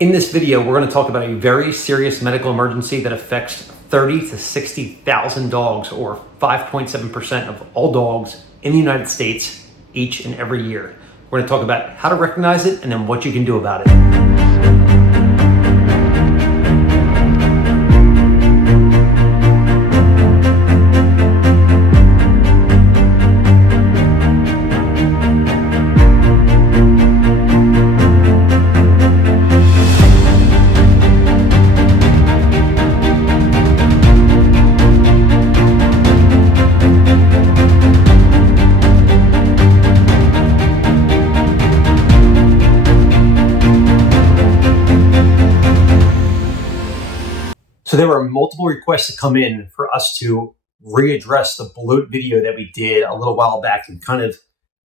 In this video, we're going to talk about a very serious medical emergency that affects 30 to 60,000 dogs, or 5.7% of all dogs in the United States each and every year. We're going to talk about how to recognize it and then what you can do about it. So there were multiple requests to come in for us to readdress the bloat video that we did a little while back and kind of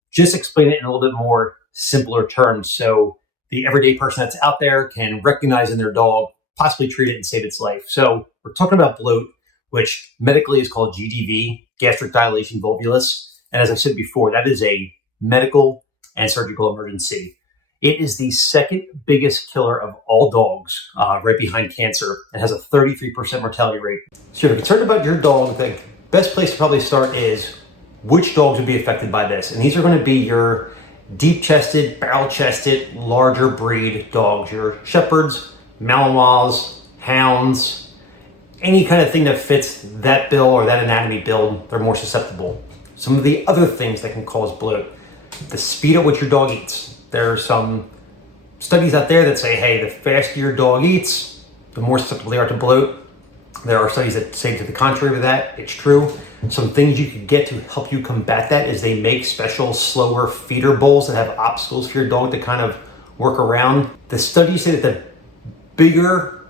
just explain it in a little bit more simpler terms so the everyday person that's out there can recognize in their dog, possibly treat it and save its life. So we're talking about bloat, which medically is called GDV, gastric dilation volvulus. And as I said before, that is a medical and surgical emergency. It is the second biggest killer of all dogs, right behind cancer, and has a 33% mortality rate. So if you're concerned about your dog, the best place to probably start is which dogs would be affected by this. And these are going to be your deep-chested, barrel-chested, larger breed dogs, your shepherds, Malinois, hounds, any kind of thing that fits that bill or that anatomy build, they're more susceptible. Some of the other things that can cause bloat: the speed at which your dog eats. There are some studies out there that say, hey, the faster your dog eats, the more susceptible they are to bloat. There are studies that say to the contrary of that. It's true. Some things you could get to help you combat that is they make special slower feeder bowls that have obstacles for your dog to kind of work around. The studies say that the bigger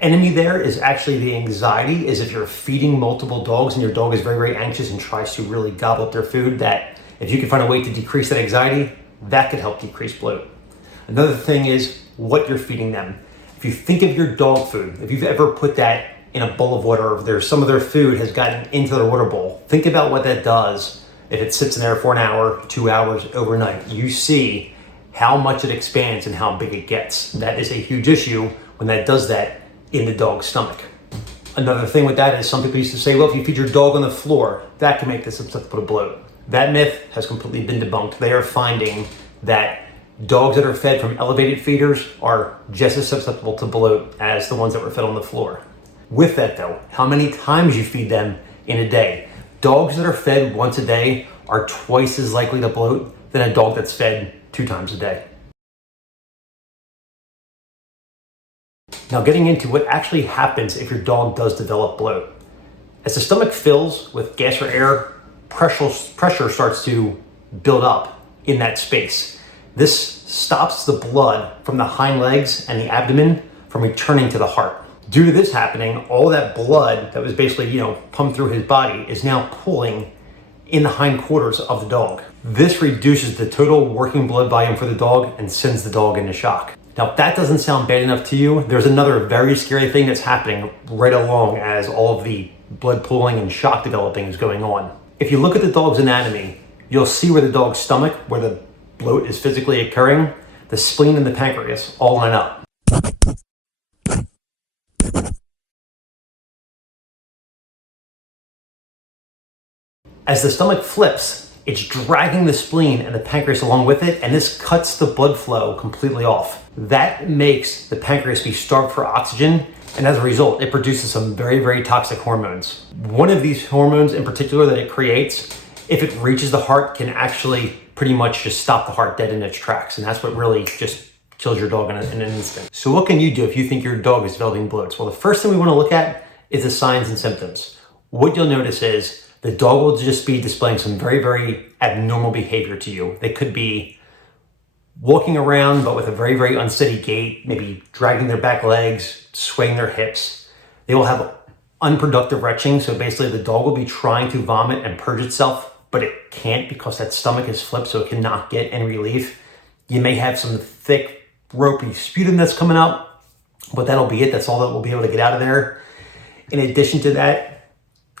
enemy there is actually the anxiety, is if you're feeding multiple dogs and your dog is very, very anxious and tries to really gobble up their food, that if you can find a way to decrease that anxiety, that could help decrease bloat. Another thing is what you're feeding them. If you think of your dog food, if you've ever put that in a bowl of water, or there's some of their food has gotten into their water bowl, think about what that does if it sits in there for an hour, 2 hours, overnight. You see how much it expands and how big it gets. That is a huge issue when that does that in the dog's stomach. Another thing with that is some people used to say, well, if you feed your dog on the floor, that can make this susceptible to bloat. That myth has completely been debunked. They are finding that dogs that are fed from elevated feeders are just as susceptible to bloat as the ones that were fed on the floor. With that though, how many times you feed them in a day? Dogs that are fed once a day are twice as likely to bloat than a dog that's fed 2 times a day. Now getting into what actually happens if your dog does develop bloat. As the stomach fills with gas or air, pressure starts to build up in that space. This stops the blood from the hind legs and the abdomen from returning to the heart. Due to this happening, all that blood that was basically, pumped through his body is now pooling in the hindquarters of the dog. This reduces the total working blood volume for the dog and sends the dog into shock. Now, if that doesn't sound bad enough to you, there's another very scary thing that's happening right along as all of the blood pooling and shock developing is going on. If you look at the dog's anatomy, you'll see where the dog's stomach, where the bloat is physically occurring, the spleen and the pancreas all line up. As the stomach flips, it's dragging the spleen and the pancreas along with it, and this cuts the blood flow completely off. That makes the pancreas be starved for oxygen, and as a result, it produces some very, very toxic hormones. One of these hormones in particular that it creates, if it reaches the heart, can actually pretty much just stop the heart dead in its tracks. And that's what really just kills your dog in an instant. So what can you do if you think your dog is developing bloats? Well, the first thing we want to look at is the signs and symptoms. What you'll notice is the dog will just be displaying some very, very abnormal behavior to you. They could be walking around, but with a very, very unsteady gait, maybe dragging their back legs, swaying their hips. They will have unproductive retching. So basically the dog will be trying to vomit and purge itself, but it can't because that stomach is flipped, so it cannot get any relief. You may have some thick, ropey sputum that's coming up, but that'll be it. That's all that will be able to get out of there. In addition to that,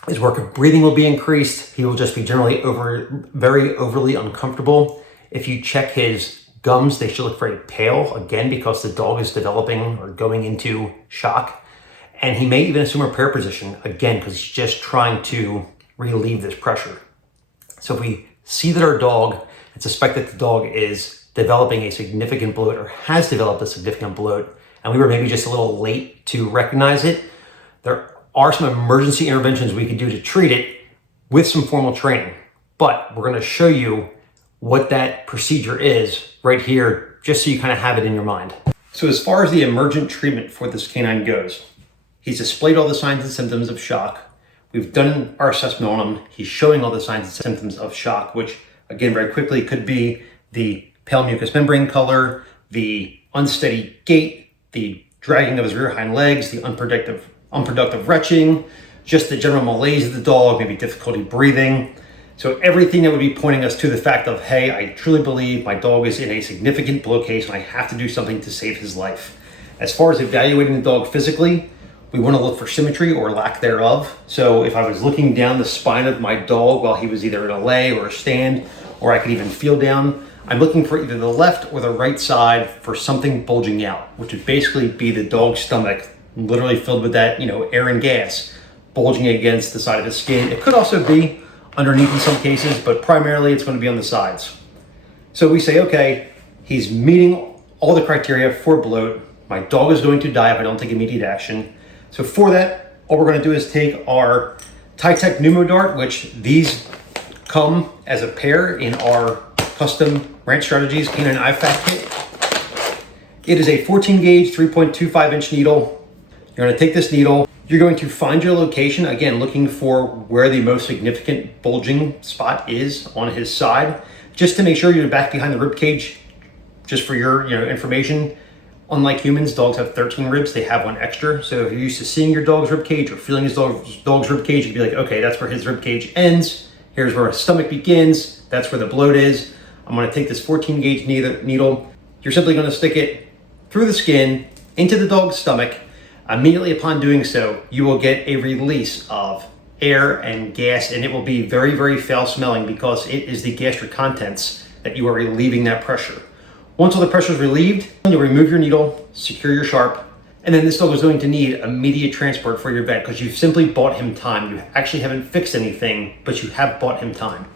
his work of breathing will be increased. He will just be generally very overly uncomfortable. If you check his gums, they should look very pale, again, because the dog is developing or going into shock. And he may even assume a prayer position, again, because he's just trying to relieve this pressure. So if we see that our dog and suspect that the dog is developing a significant bloat or has developed a significant bloat, and we were maybe just a little late to recognize it, there are some emergency interventions we could do to treat it with some formal training. But we're going to show you what that procedure is right here, just so you kind of have it in your mind. So as far as the emergent treatment for this canine goes, he's displayed all the signs and symptoms of shock. We've done our assessment on him. He's showing all the signs and symptoms of shock, which again, very quickly could be the pale mucous membrane color, the unsteady gait, the dragging of his rear hind legs, the unproductive retching, just the general malaise of the dog, maybe difficulty breathing. So everything that would be pointing us to the fact of, hey, I truly believe my dog is in a significant bloat case and I have to do something to save his life. As far as evaluating the dog physically, we want to look for symmetry or lack thereof. So if I was looking down the spine of my dog while he was either in a lay or a stand, or I could even feel down, I'm looking for either the left or the right side for something bulging out, which would basically be the dog's stomach, literally filled with that, air and gas, bulging against the side of his skin. It could also be underneath in some cases, but primarily it's going to be on the sides. So we say, okay, he's meeting all the criteria for bloat. My dog is going to die if I don't take immediate action. So for that, all we're going to do is take our Titech Pneumo Dart, which these come as a pair in our custom Ranch Strategies Canine IFAC kit. It is a 14 gauge, 3.25 inch needle. You're going to take this needle. You're going to find your location, again, looking for where the most significant bulging spot is on his side, just to make sure you're back behind the rib cage. Just for your information, unlike humans, dogs have 13 ribs. They have one extra. So if you're used to seeing your dog's rib cage or feeling his dog's rib cage, you'd be like, okay, that's where his rib cage ends. Here's where his stomach begins. That's where the bloat is. I'm going to take this 14 gauge needle. You're simply going to stick it through the skin into the dog's stomach. Immediately upon doing so, you will get a release of air and gas, and it will be very, very foul smelling because it is the gastric contents that you are relieving that pressure. Once all the pressure is relieved, you'll remove your needle, secure your sharp, and then this dog is going to need immediate transport for your vet because you've simply bought him time. You actually haven't fixed anything, but you have bought him time.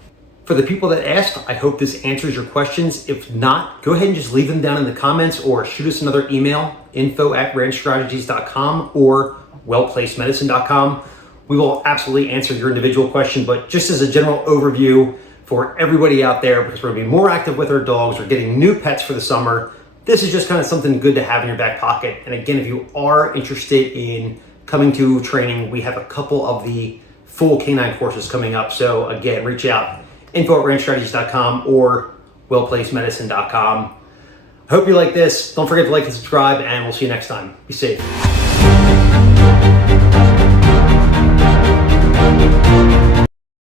For the people that asked, I hope this answers your questions. If not, go ahead and just leave them down in the comments or shoot us another email, info@ranchstrategies.com or wellplacedmedicine.com. We will absolutely answer your individual question, but just as a general overview for everybody out there, because we're going to be more active with our dogs, we're getting new pets for the summer, this is just kind of something good to have in your back pocket. And again, if you are interested in coming to training, we have a couple of the full canine courses coming up. So again, reach out, info@ranchstrategies.com or wellplacedmedicine.com. I hope you like this. Don't forget to like and subscribe, and we'll see you next time. Be safe.